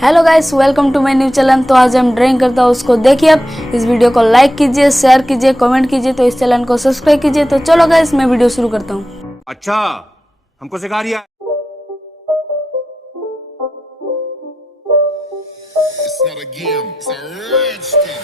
Hello guys, welcome to my new channel. तो आज हम ड्राइंग करता हूँ, उसको देखिए। आप इस वीडियो को लाइक कीजिए, शेयर कीजिए, कमेंट कीजिए। तो इस चैनल को सब्सक्राइब कीजिए। तो चलो गाइस, मैं वीडियो शुरू करता हूँ। अच्छा, हमको सिखा रिया। It's not a game, it's a rich thing.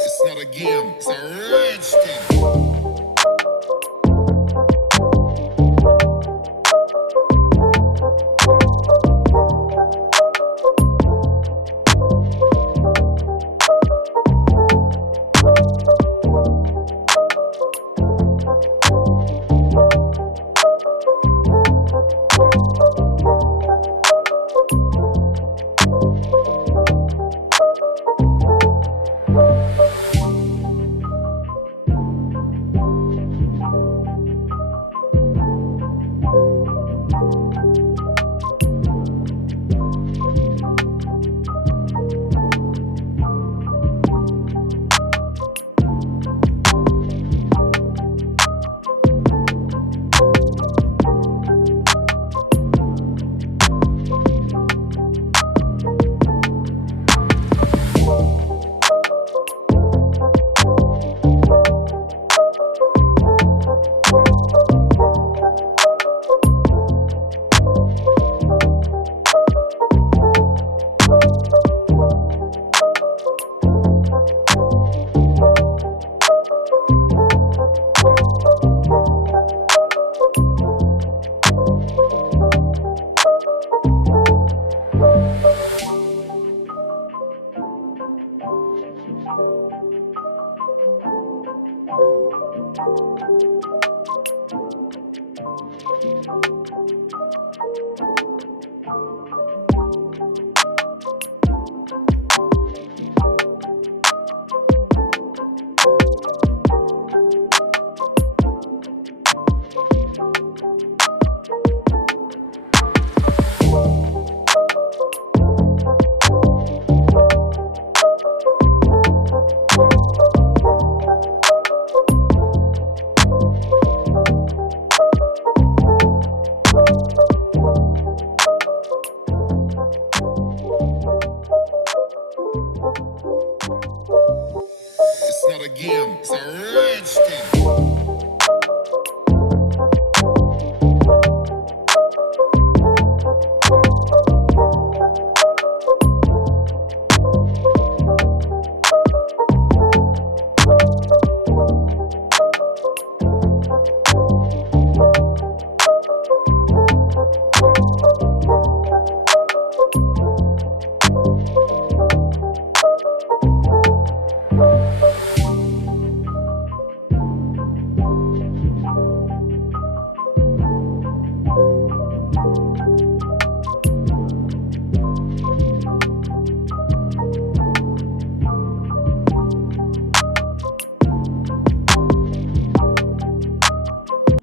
It's not a game, it's a rich thing. It's not a game, it's a rich thing.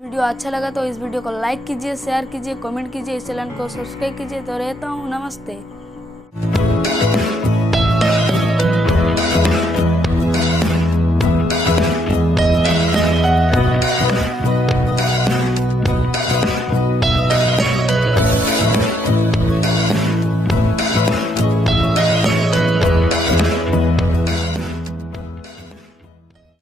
Video अच्छा लगा तो इस वीडियो को लाइक कीजिए, शेयर कीजिए, कमेंट कीजिए, इस चैनल को सब्सक्राइब कीजिए। तो रहता हूँ, नमस्ते।